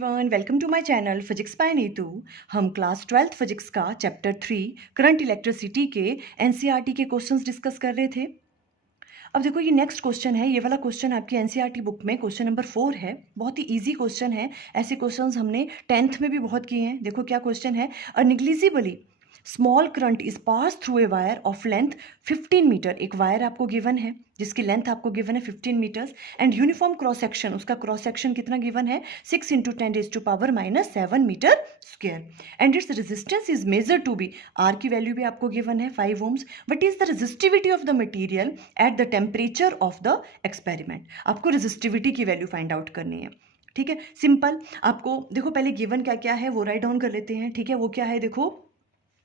Everyone, welcome to my channel physics by Neetu. हम class 12th physics का chapter 3 current electricity के NCERT के questions discuss कर रहे थे। अब देखो ये नेक्स्ट क्वेश्चन है। ये वाला क्वेश्चन आपकी एनसीईआरटी बुक में क्वेश्चन नंबर 4 है। बहुत ही इजी क्वेश्चन है। ऐसे क्वेश्चंस हमने 10th में भी बहुत किए हैं। देखो क्या क्वेश्चन है। A negligibly small current is pass through a wire of length 15 meter. एक वायर आपको गिवन है जिसकी लेंथ आपको गिवन है 15 meters and uniform cross section, उसका क्रॉस सेक्शन कितना गिवन है 6 × 10⁻⁻7 metre square and its resistance is measure to be. R की वैल्यू भी आपको गिवन है 5 ohms. What is the resistivity of the material at the temperature of the experiment. आपको resistivity की value find out करनी है। ठीक है, सिंपल। आपको देखो पहले गिवन क्या क्या है वो राइट डाउन कर लेते हैं। ठीक है, वो क्या है देखो,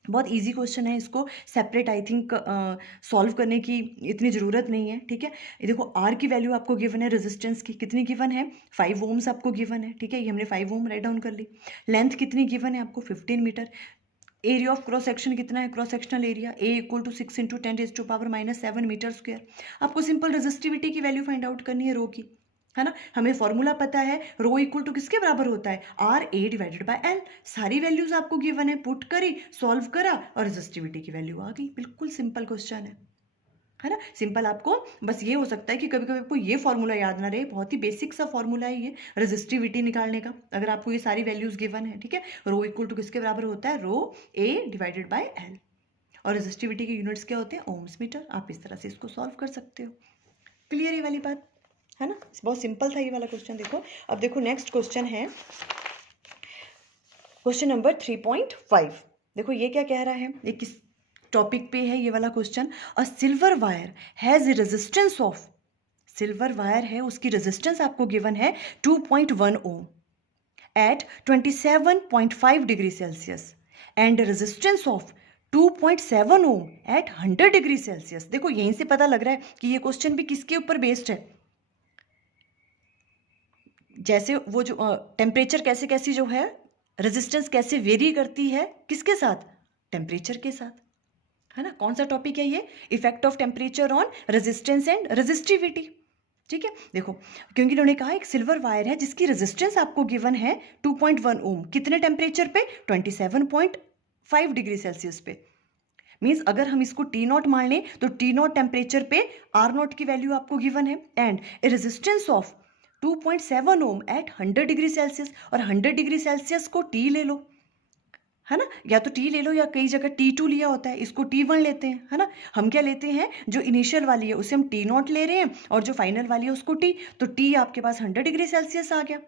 बहुत इजी क्वेश्चन है। इसको सेपरेट आई थिंक सॉल्व करने की इतनी ज़रूरत नहीं है। ठीक है, ये देखो आर की वैल्यू आपको गिवन है, रेजिस्टेंस की कितनी गिवन है 5 ओम्स आपको गिवन है। ठीक है, ये हमने 5 ओम राइट डाउन कर ली। लेंथ कितनी गिवन है आपको 15 metre. Area of cross section कितना है, cross sectional area A = 6 × 10⁻⁻7 metre square. आपको सिंपल रेजिस्टिविटी की वैल्यू फाइंड आउट करनी है रो की, है ना। हमें फॉर्मूला पता है, रो इक्वल टू किसके बराबर होता है RA/L। सारी वैल्यूज आपको गिवन है, पुट करी, सॉल्व करा और रेजिस्टिविटी की वैल्यू आ गई। बिल्कुल सिंपल क्वेश्चन है ना। सिंपल। आपको बस ये हो सकता है कि कभी कभी आपको ये फॉर्मूला याद ना रहे, बहुत ही बेसिक सा फॉर्मूला है ये रेजिस्टिविटी निकालने का। अगर आपको ये सारी वैल्यूज गिवन है, ठीक है, रो इक्वल टू किसके बराबर होता है ρA/L और रेजिस्टिविटी के यूनिट्स क्या होते हैं ओम्स मीटर। आप इस तरह से इसको सॉल्व कर सकते हो। क्लियर ये वाली बात, है ना। बहुत सिंपल था ये वाला क्वेश्चन। देखो अब देखो नेक्स्ट क्वेश्चन है क्वेश्चन नंबर 3.5। देखो ये क्या कह रहा है, ये किस टॉपिक पे है ये वाला question. A silver wire has a resistance of, silver wire है उसकी रेजिस्टेंस आपको गिवन है 2.1 ohm at 27.5 degree Celsius and resistance of 2.7 ohm at 100 degree Celsius. देखो यहीं से पता लग रहा है कि ये क्वेश्चन भी किसके ऊपर बेस्ड है। जैसे वो जो टेम्परेचर कैसे कैसी जो है, रेजिस्टेंस कैसे वेरी करती है किसके साथ, टेम्परेचर के साथ, है ना। कौन सा टॉपिक है ये, effect of temperature on resistance and resistivity. ठीक है, देखो क्योंकि इन्होंने कहा एक सिल्वर वायर है जिसकी रेजिस्टेंस आपको गिवन है 2.1 ओम, कितने टेम्परेचर पे 27.5 डिग्री सेल्सियस पे। मीन्स अगर हम इसको T0 मान लें तो T0 टेम्परेचर पे R0 की वैल्यू आपको गिवन है and a resistance of 2.7 ohm at 100 degree Celsius. और 100 डिग्री सेल्सियस को T ले लो, है ना, या तो T ले लो या कई जगह T2 लिया होता है, इसको T1 लेते हैं, है ना। हम क्या लेते हैं, जो इनिशियल वाली है उसे हम T0 ले रहे हैं और जो फाइनल वाली है उसको T। तो T आपके पास 100 डिग्री सेल्सियस आ गया।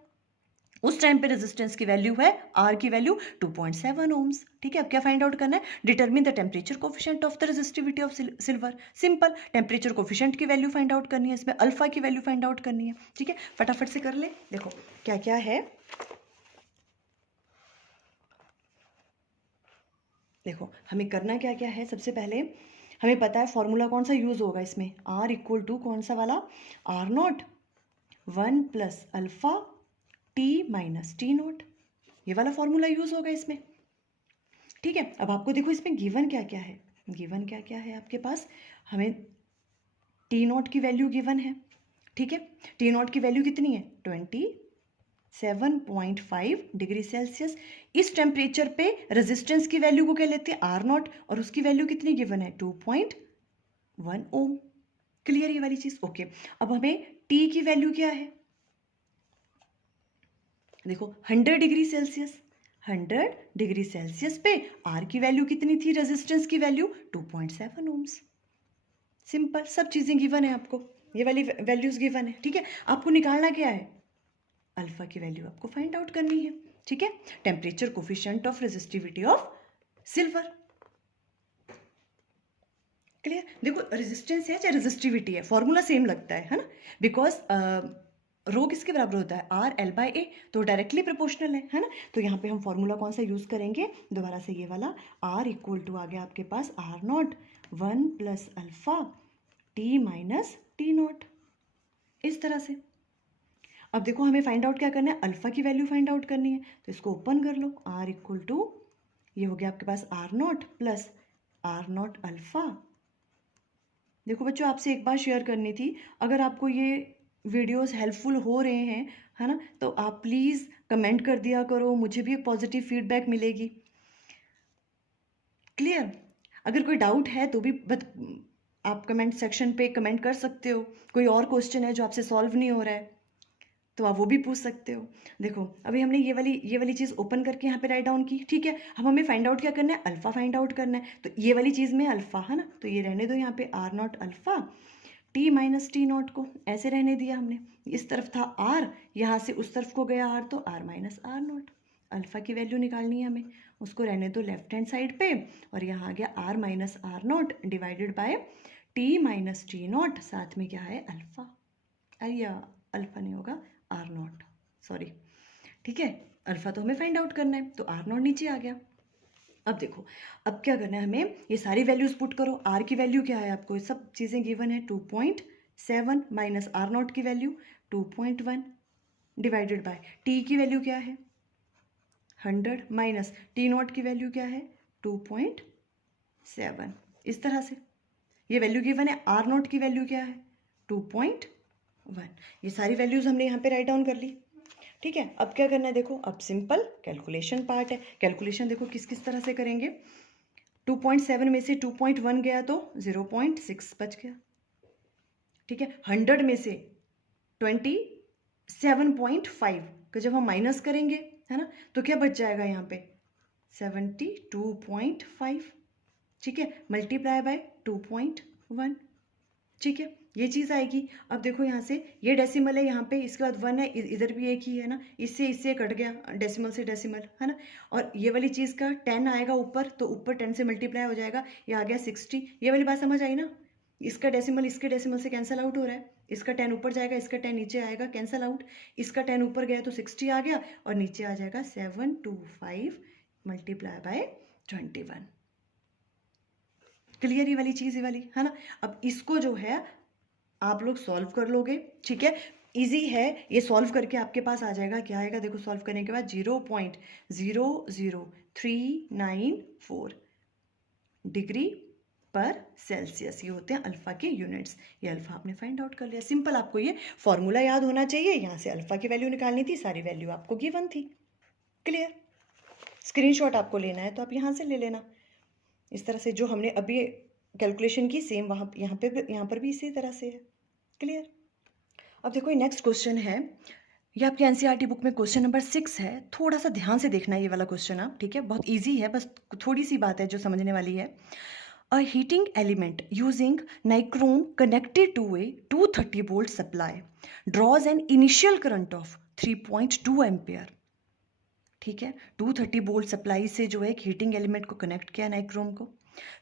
उस टाइम पे रेजिस्टेंस की वैल्यू है R की वैल्यू 2.7 ओम्स। ठीक है, अब क्या फाइंड आउट करना है, determine the temperature coefficient of the resistivity of silver. Simple, temperature coefficient की वैल्यू फाइंड आउट करनी है, इसमें अल्फा की वैल्यू फाइंड आउट करनी है। ठीक है, फटाफट से कर ले। देखो क्या क्या है, देखो हमें करना क्या क्या है। सबसे पहले हमें पता है फॉर्मूला कौन सा यूज होगा इसमें, R = कौन सा वाला R0 1 + अल्फा T - T0, ये वाला फॉर्मूला यूज होगा इसमें। ठीक है, अब आपको देखो इसमें गिवन क्या क्या है, गिवन क्या क्या है आपके पास। हमें T0 की वैल्यू गिवन है। ठीक है, T0 की वैल्यू कितनी है 27.5 डिग्री सेल्सियस। इस टेम्परेचर पे रेजिस्टेंस की वैल्यू को क्या लेते हैं R0 और उसकी वैल्यू कितनी गिवन है 2.1 ओम। क्लियर ये वाली चीज, ओके। अब हमें T की वैल्यू क्या है, देखो 100 डिग्री सेल्सियस, 100 डिग्री सेल्सियस पे R की वैल्यू कितनी थी, रेजिस्टेंस की वैल्यू 2.7 ओम्स। सिंपल, सब चीजें गिवन है आपको, ये वाली वैल्यूज गिवन है। ठीक है, आपको निकालना क्या है, अल्फा की वैल्यू आपको फाइंड आउट करनी है। ठीक है, temperature coefficient of resistivity of silver. Clear, देखो रेजिस्टेंस है चाहे रेजिस्टिविटी है, फॉर्मूला सेम लगता है ना, बिकॉज रो किसके बराबर होता है RL/A, तो डायरेक्टली प्रोपोर्शनल है ना। तो यहाँ पे हम फॉर्मूला कौन सा यूज करेंगे, दोबारा से ये वाला R = आ गया आपके पास R0 1 + अल्फा T - T0, इस तरह से। अब देखो हमें फाइंड आउट क्या करना है, अल्फा की वैल्यू फाइंड आउट करनी है, तो इसको ओपन कर लो। R = ये हो गया आपके पास R0 + R0 अल्फा। देखो बच्चों आपसे एक बात शेयर करनी थी, अगर आपको ये वीडियोस हेल्पफुल हो रहे हैं, है ना, तो आप प्लीज़ कमेंट कर दिया करो, मुझे भी एक पॉजिटिव फीडबैक मिलेगी। क्लियर? अगर कोई डाउट है तो भी आप कमेंट सेक्शन पे कमेंट कर सकते हो। कोई और क्वेश्चन है जो आपसे सॉल्व नहीं हो रहा है तो आप वो भी पूछ सकते हो। देखो अभी हमने ये वाली चीज़ ओपन करके यहाँ पे राइट डाउन की, ठीक है। अब हमें फाइंड आउट क्या करना है, अल्फ़ा फाइंड आउट करना है। तो ये वाली चीज़ में अल्फ़ा है ना, तो ये रहने दो यहाँ पे R naught alpha, T minus T naught को ऐसे रहने दिया हमने। इस तरफ था आर, यहाँ से उस तरफ को गया आर, तो R minus R naught. Alpha की वैल्यू निकालनी है हमें, उसको रहने दो लेफ्ट हैंड साइड पे, और यहाँ आ गया R minus R naught divided by T minus T naught, साथ में क्या है अल्फ़ा, अरे अल्फ़ा नहीं होगा आर नॉट, सॉरी, ठीक है। अल्फ़ा तो हमें फाइंड आउट करना है, तो आर नॉट नीचे आ गया। अब देखो अब क्या करना है हमें, ये सारी वैल्यूज पुट करो। आर की वैल्यू क्या है, आपको सब चीज़ें गिवन है, 2.7 माइनस आर नॉट की वैल्यू 2.1 डिवाइडेड बाय टी की वैल्यू क्या है 100 माइनस टी नॉट की वैल्यू क्या है 2.7। इस तरह से ये वैल्यू गिवन है। आर नॉट की वैल्यू क्या है 2.1। ये सारी वैल्यूज हमने यहाँ पे राइट डाउन कर ली, ठीक है। अब क्या करना है, देखो अब सिंपल कैलकुलेशन पार्ट है। कैलकुलेशन देखो किस किस तरह से करेंगे। 2.7 में से 2.1 गया तो 0.6 बच गया, ठीक है। 100 में से 27.5 का जब हम माइनस करेंगे है ना, तो क्या बच जाएगा यहाँ पे 72.5, ठीक है, मल्टीप्लाई बाय 2.1, ठीक है, ये चीज़ आएगी। अब देखो यहाँ से ये डेसिमल है, यहाँ पे इसके बाद 1 है, इधर भी एक ही है ना, इससे कट गया डेसिमल से डेसिमल है ना, और ये वाली चीज़ का 10 आएगा ऊपर, तो ऊपर 10 से मल्टीप्लाई हो जाएगा, ये आ गया 60। ये वाली बात समझ आई ना, इसका डेसिमल इसके डेसिमल से कैंसिल आउट हो रहा है, इसका 10 ऊपर जाएगा, इसका 10 नीचे आएगा, कैंसिल आउट। इसका 10 ऊपर गया तो 60 आ गया, और नीचे आ जाएगा 725 मल्टीप्लाई बाय 21। क्लियर ये वाली चीज़, ये वाली है ना। अब इसको जो है आप लोग सॉल्व कर लोगे, ठीक है, इजी है। ये सॉल्व करके आपके पास आ जाएगा, क्या आएगा देखो, सॉल्व करने के बाद 0.00394 डिग्री पर सेल्सियस, ये होते हैं अल्फा के यूनिट्स। ये अल्फा आपने फाइंड आउट कर लिया। सिंपल, आपको ये फॉर्मूला याद होना चाहिए, यहाँ से अल्फा की वैल्यू निकालनी थी, सारी वैल्यू आपको गिवन थी। क्लियर? स्क्रीनशॉट आपको लेना है तो आप यहाँ से ले लेना, इस तरह से जो हमने अभी कैलकुलेशन की सेम वहाँ यहाँ पर भी इसी तरह से है। क्लियर? अब देखो ये नेक्स्ट क्वेश्चन है, ये आपके एनसीईआरटी बुक में क्वेश्चन नंबर 6 है। थोड़ा सा ध्यान से देखना ये वाला क्वेश्चन आप, ठीक है, बहुत इजी है, बस थोड़ी सी बात है जो समझने वाली है। A heating element using nichrome connected to a 230 volt supply draws an initial current of 3.2 ampere, ठीक है। 230 वोल्ट सप्लाई से जो है एक हीटिंग एलिमेंट को कनेक्ट किया नाइक्रोम को,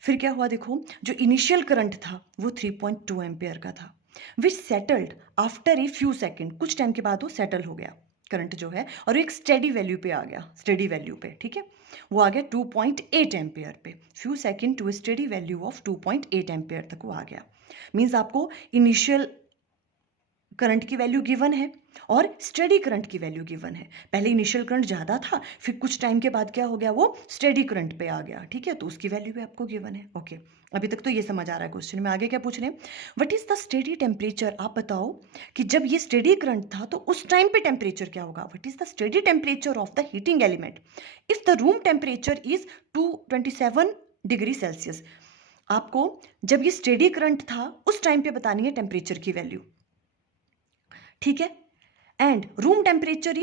फिर क्या हुआ देखो, जो इनिशियल करंट था वो 3.2 एम्पियर का था, which settled after a few second, कुछ टाइम के बाद वो सेटल हो गया करंट जो है, और एक स्टेडी वैल्यू पे आ गया, स्टेडी वैल्यू पे, ठीक है, वो आ गया 2.8 एम्पियर पे। Few second to steady value of 2.8 ampere तक वो आ गया। मीन्स आपको इनिशियल करंट की वैल्यू गिवन है और स्टेडी करंट की वैल्यू गिवन है। पहले इनिशियल करंट ज़्यादा था, फिर कुछ टाइम के बाद क्या हो गया, वो स्टेडी करंट पे आ गया, ठीक है, तो उसकी वैल्यू भी आपको गिवन है। ओके, अभी तक तो ये समझ आ रहा है। क्वेश्चन में आगे क्या पूछ रहे हैं, what is the steady temperature. आप बताओ कि जब ये स्टेडी करंट था तो उस टाइम पे टेम्परेचर क्या होगा। What is the steady temperature of the heating element if the room temperature is 227 degree Celsius. आपको जब ये स्टेडी करंट था उस टाइम पे बतानी है टेम्परेचर की वैल्यू, ठीक है। एंड रूम टेम्परेचर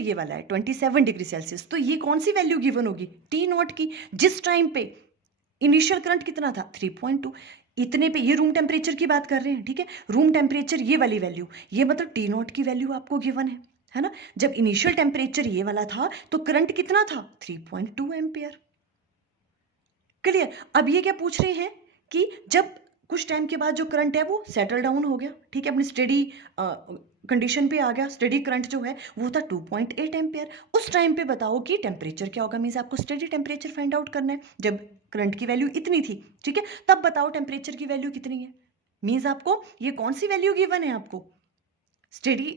ये वाला है 27 डिग्री सेल्सियस, तो ये कौन सी वैल्यू गिवन होगी, टी नॉट की, जिस टाइम पे इनिशियल करंट कितना था 3.2, इतने पे, ये रूम टेम्परेचर की बात कर रहे हैं, ठीक है। रूम टेम्परेचर ये वाली वैल्यू, ये मतलब टी नॉट की वैल्यू आपको गिवन है ना। जब इनिशियल टेम्परेचर ये वाला था तो करंट कितना था 3.2 एम्पियर। क्लियर? अब ये क्या पूछ रहे हैं कि जब कुछ टाइम के बाद जो करंट है वो सेटल डाउन हो गया, ठीक है, अपनी स्टेडी कंडीशन पे आ गया, स्टेडी करंट जो है वो था 2.8 एम्पियर, उस टाइम पे बताओ कि टेम्परेचर क्या होगा। मीन्स आपको स्टेडी टेम्परेचर फाइंड आउट करना है। जब करंट की वैल्यू इतनी थी, ठीक है, तब बताओ टेम्परेचर की वैल्यू कितनी है। मीन्स आपको ये कौन सी वैल्यू गिवन है, आपको स्टेडी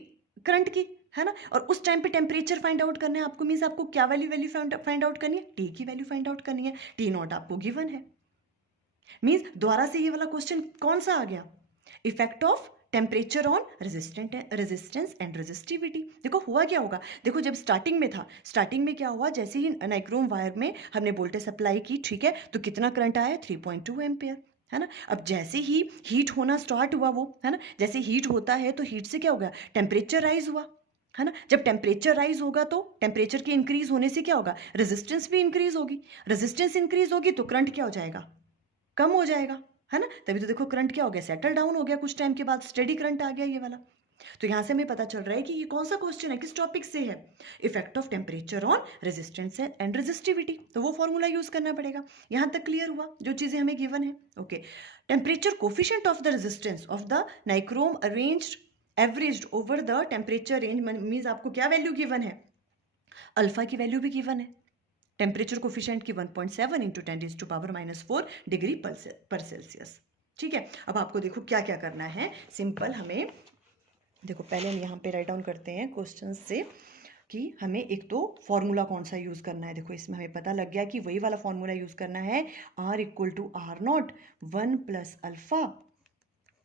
करंट की, है ना, और उस टाइम पे टेम्परेचर फाइंड आउट करना है आपको। मीन्स आपको क्या वैल्यू फाइंड आउट करनी है, टी की वैल्यू फाइंड आउट करनी है। टी नॉट आपको गिवन है। मीन्स दोबारा से ये वाला क्वेश्चन कौन सा आ गया, effect of temperature on resistance and resistivity. देखो हुआ क्या होगा, देखो जब स्टार्टिंग में था, स्टार्टिंग में क्या हुआ, जैसे ही नाइक्रोम वायर में हमने वोल्टेज सप्लाई की, ठीक है, तो कितना करंट आया, 3.2 एम्पियर, है ना। अब जैसे ही हीट होना स्टार्ट हुआ वो, है ना, जैसे हीट होता है तो हीट से क्या हो गया, टेम्परेचर राइज हुआ, है ना। जब टेम्परेचर राइज होगा तो टेम्परेचर के इंक्रीज होने से क्या होगा, रेजिस्टेंस भी इंक्रीज होगी, रेजिस्टेंस इंक्रीज होगी तो करंट क्या हो जाएगा, कम हो जाएगा, है ना। तभी तो देखो करंट क्या हो गया, सेटल डाउन हो गया, कुछ टाइम के बाद स्टेडी करंट आ गया ये वाला। तो यहां से हमें पता चल रहा है कि ये कौन सा क्वेश्चन है, किस टॉपिक से है, effect of temperature on resistance and resistivity. तो वो फॉर्मूला यूज करना पड़ेगा। यहां तक क्लियर हुआ, जो चीजें हमें गिवन है। Okay, temperature coefficient of the resistance of the nichrome arranged averaged over the temperature range, means आपको क्या वैल्यू गिवन है, अल्फा की वैल्यू भी गिवन है, टेम्परेचर कोफिशिएंट की 1.7 इंटू 10⁻⁻⁴ डिग्री पर सेल्सियस। ठीक है, अब आपको देखो क्या क्या करना है, सिंपल हमें देखो, पहले हम यहाँ पे राइट डाउन करते हैं क्वेश्चन से कि हमें एक तो फॉर्मूला कौन सा यूज करना है। देखो इसमें हमें पता लग गया कि वही वाला फॉर्मूला यूज करना है, R equal to R0 1 plus alpha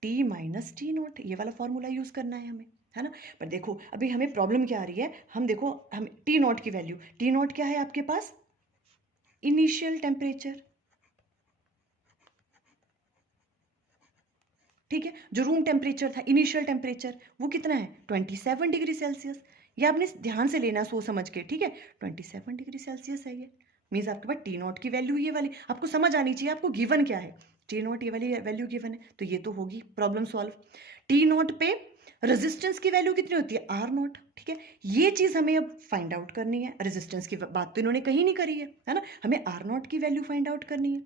T minus T0, ये वाला फॉर्मूला यूज करना है हमें, है ना। पर देखो अभी हमें प्रॉब्लम क्या आ रही है, हम देखो हम T0 की वैल्यू, T0 क्या है आपके पास, इनिशियल टेम्परेचर, ठीक है, जो रूम टेम्परेचर था, इनिशियल टेम्परेचर, वो कितना है, 27 डिग्री सेल्सियस। ये आपने ध्यान से लेना सोच समझ के, ठीक है, 27 डिग्री सेल्सियस है ये, मीन्स आपके पास T0 की वैल्यू ये वाली आपको समझ आनी चाहिए, आपको गिवन क्या है, T0 ये वाली वैल्यू गिवन है, तो ये तो होगी प्रॉब्लम सॉल्व। T0 पे रेजिस्टेंस की वैल्यू कितनी होती है, R0, ठीक है, ये चीज हमें अब फाइंड आउट करनी है। रेजिस्टेंस की बात तो इन्होंने कहीं नहीं करी है ना, हमें R0 की वैल्यू फाइंड आउट करनी है,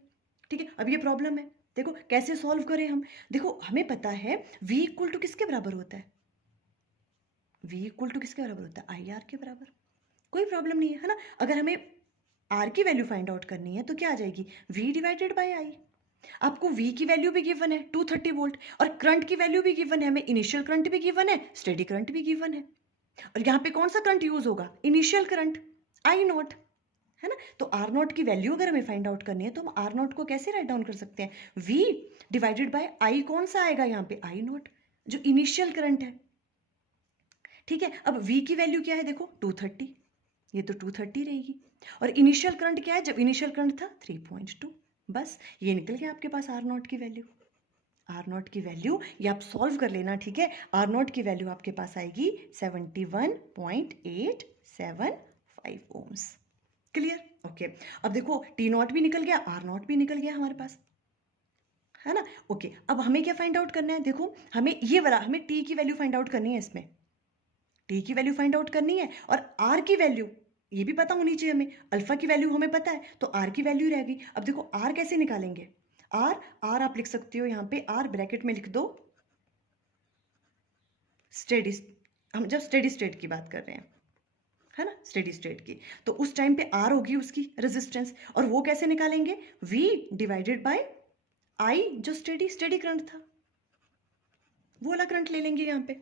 ठीक है। अब ये प्रॉब्लम है, देखो कैसे सॉल्व करें हम। देखो हमें पता है V इक्वल टू किसके बराबर होता है, V इक्वल टू किसके बराबर होता है, IR के बराबर, कोई प्रॉब्लम नहीं है ना। अगर हमें R की वैल्यू फाइंड आउट करनी है तो क्या आ जाएगी, V डिवाइडेड बाई I। आपको V की वैल्यू भी गिवन है 230 वोल्ट, और करंट की वैल्यू भी गिवन है, हमें इनिशियल करंट भी गिवन है, स्टेडी करंट भी गिवन है, और यहाँ पे कौन सा करंट यूज होगा, इनिशियल करंट I0, है ना। तो R0 की वैल्यू अगर हमें फाइंड आउट करनी है तो हम R0 को कैसे राइट डाउन कर सकते हैं, V डिवाइडेड बाय I, कौन सा आएगा यहाँ पे, I0, जो इनिशियल करंट है, ठीक है। अब V की वैल्यू क्या है, देखो 230, ये तो 230 रहेगी, और इनिशियल करंट क्या है, जब इनिशियल करंट था 3.2, बस ये निकल गया आपके पास R0 की वैल्यू। R0 की वैल्यू ये आप सॉल्व कर लेना, ठीक है। R0 की वैल्यू आपके पास आएगी 71.875 ओम्स। Clear, okay. अब देखो T0 भी निकल गया, R0 भी निकल गया हमारे पास, है ना। ओके, अब हमें क्या फाइंड आउट करना है, देखो हमें ये वाला, हमें T की वैल्यू फाइंड आउट करनी है, इसमें T की वैल्यू फाइंड आउट करनी है, और R की वैल्यू ये भी पता होनी चाहिए हमें, अल्फा की वैल्यू हमें पता है तो R की वैल्यू रह गई। अब देखो R कैसे निकालेंगे, R आप लिख सकते हो यहाँ पे, R ब्रैकेट में लिख दो, स्टेडी, हम जब स्टेडी स्टेट की बात कर रहे हैं, है ना, स्टेडी स्टेट की, तो उस टाइम पे R होगी उसकी रेजिस्टेंस, और वो कैसे निकालेंगे, V डिवाइडेड बाय I, जो स्टेडी करंट था, वो वाला करंट ले लेंगे यहाँ पे,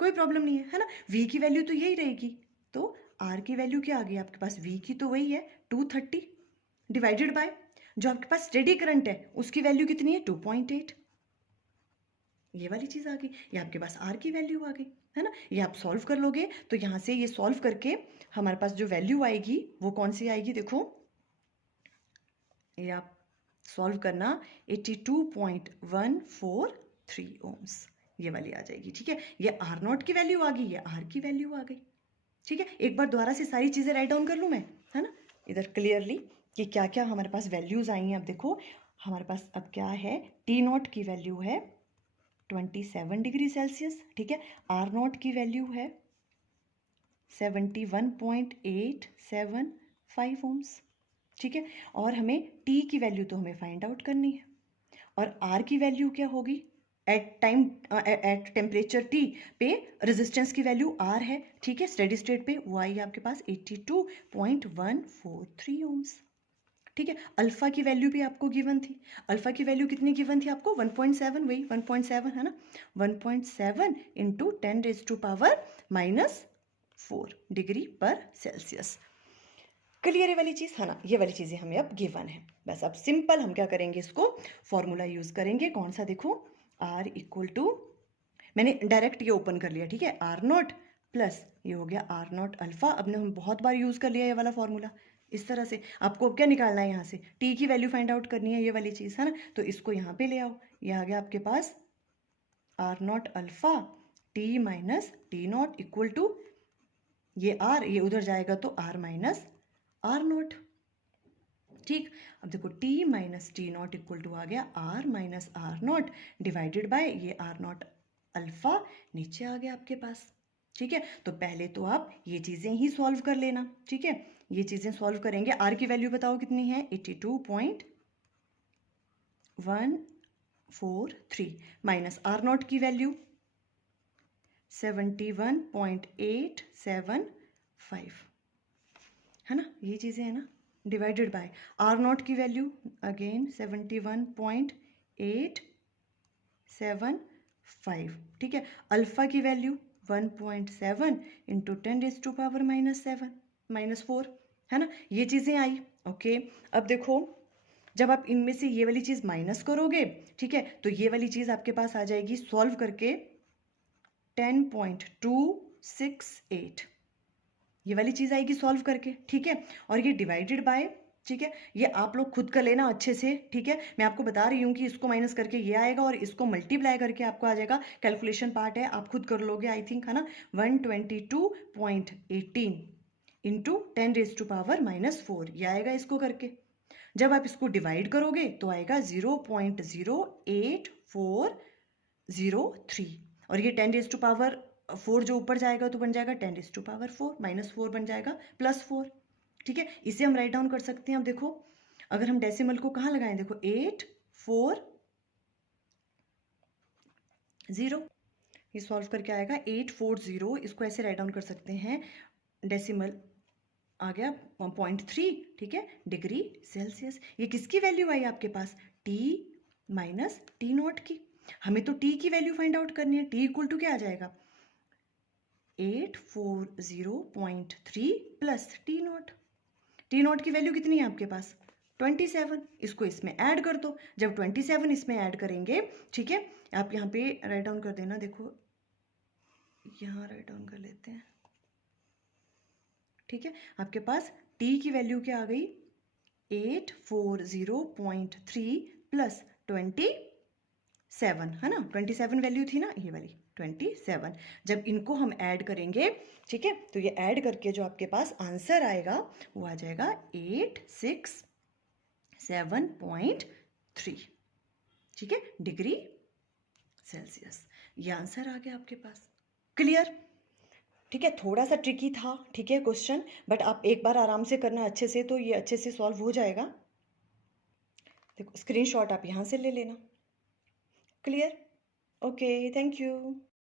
कोई प्रॉब्लम नहीं है ना। V की वैल्यू तो यही रहेगी, तो R की वैल्यू क्या आ गई आपके पास, V की तो वही है 230 डिवाइडेड बाय जो आपके पास स्टेडी करंट है उसकी वैल्यू कितनी है 2.8, ये वाली चीज आ गई, ये आपके पास R की वैल्यू आ गई, है ना। ये आप सॉल्व कर लोगे तो यहाँ से ये सॉल्व करके हमारे पास जो वैल्यू आएगी वो कौन सी आएगी, देखो ये आप सॉल्व करना 82.143 ओम्स, ये वाली आ जाएगी, ठीक है। ये R0 की वैल्यू आ गई, ये R की वैल्यू आ गई, ठीक है। एक बार दोबारा से सारी चीजें राइट डाउन कर लूँ मैं, है ना, इधर क्लियरली कि क्या क्या हमारे पास वैल्यूज आई हैं। अब देखो हमारे पास अब क्या है, T0 की वैल्यू है 27 डिग्री सेल्सियस, ठीक है। R0 की वैल्यू है 71.875 ओम्स, ठीक है। और हमें T की वैल्यू तो हमें फाइंड आउट करनी है, और R की वैल्यू क्या होगी, एट टेम्परेचर T पे रेजिस्टेंस की वैल्यू R है, ठीक है, स्टेडी स्टेट पे वो आई आपके पास 82.143 ओम्स, ठीक है। अल्फा की वैल्यू भी आपको गिवन थी, अल्फा की वैल्यू कितनी गिवन थी आपको, 1.7, वही 1.7 है ना, 1.7 इंटू 10⁻⁻⁴ डिग्री पर सेल्सियस। क्लियर है वाली चीज, है ना, ये वाली चीजें हमें अब गिवन है। बस अब सिंपल हम क्या करेंगे, इसको फॉर्मूला यूज करेंगे, कौन सा, देखो R इक्वल टू मैंने डायरेक्ट ये ओपन कर लिया, ठीक है, आर नॉट प्लस ये हो गया आर नॉट अल्फा। अब हम बहुत बार यूज़ कर लिया ये वाला फॉर्मूला। इस तरह से आपको अब क्या निकालना है, यहाँ से टी की वैल्यू फाइंड आउट करनी है, ये वाली चीज़ है ना। तो इसको यहाँ पे ले आओ, ये आ गया आपके पास R naught alpha T minus T naught equal to ये आर, ये उधर जाएगा तो आर माइनस आर नॉट। ठीक, अब देखो T minus T naught equal to आ गया R minus R naught divided by ये आर नॉट अल्फा नीचे आ गया आपके पास। ठीक है, तो पहले तो आप ये चीज़ें ही सॉल्व कर लेना। ठीक है, ये चीज़ें सॉल्व करेंगे। आर की वैल्यू बताओ कितनी है, 82.143 माइनस आर नॉट की वैल्यू 71.875 है ना, ये चीज़ें है ना, डिवाइडेड बाय आर नॉट की वैल्यू अगेन 71.875। ठीक है, अल्फा की वैल्यू 1.7 इंटू 10⁻⁻⁷ है ना, ये चीज़ें आई। ओके, अब देखो जब आप इनमें से ये वाली चीज़ माइनस करोगे, ठीक है, तो ये वाली चीज़ आपके पास आ जाएगी सॉल्व करके 10.268, ये वाली चीज़ आएगी सॉल्व करके। ठीक है, और ये डिवाइडेड बाय, ठीक है, ये आप लोग खुद कर लेना अच्छे से। ठीक है, मैं आपको बता रही हूँ कि इसको माइनस करके ये आएगा और इसको मल्टीप्लाई करके आपको आ जाएगा। कैलकुलेशन पार्ट है, आप खुद कर लोगे आई थिंक, है ना। 122.18 इंटू 10⁻⁻⁴ ये आएगा इसको करके। जब आप इसको डिवाइड करोगे तो आएगा 0.08403 और ये 10⁻⁴ जो ऊपर जाएगा तो बन जाएगा 10⁻⁴ माइनस 4 बन जाएगा प्लस 4। ठीक है, इसे हम राइट डाउन कर सकते हैं। अब देखो अगर हम डेसिमल को कहाँ लगाएं, देखो 840, ये सॉल्व करके आएगा 840, इसको ऐसे राइट डाउन कर सकते हैं, डेसिमल आ गया 0.3, ठीक है, डिग्री सेल्सियस। ये किसकी वैल्यू आई आपके पास, टी माइनस टी नॉट की। हमें तो टी की वैल्यू फाइंड आउट करनी है। टी इक्वल टू क्या आ जाएगा, 840.3 plus T not. T not की वैल्यू कितनी है आपके पास, 27। इसको इसमें ऐड कर दो। जब 27 इसमें ऐड करेंगे, ठीक है, आप यहाँ पे राइट डाउन कर देना, देखो यहाँ राइट डाउन कर लेते हैं। ठीक है, आपके पास टी की वैल्यू क्या आ गई, 840.3 प्लस 27, है ना, 27 वैल्यू थी ना ये वाली 27। जब इनको हम ऐड करेंगे, ठीक है, तो ये ऐड करके जो आपके पास आंसर आएगा वो आ जाएगा 867.3, ठीक है, डिग्री सेल्सियस। ये आंसर आ गया आपके पास। क्लियर। ठीक है, थोड़ा सा ट्रिकी था, ठीक है क्वेश्चन, बट आप एक बार आराम से करना अच्छे से, तो ये अच्छे से सॉल्व हो जाएगा। देखो स्क्रीनशॉट आप यहाँ से ले लेना। Clear, okay, thank you.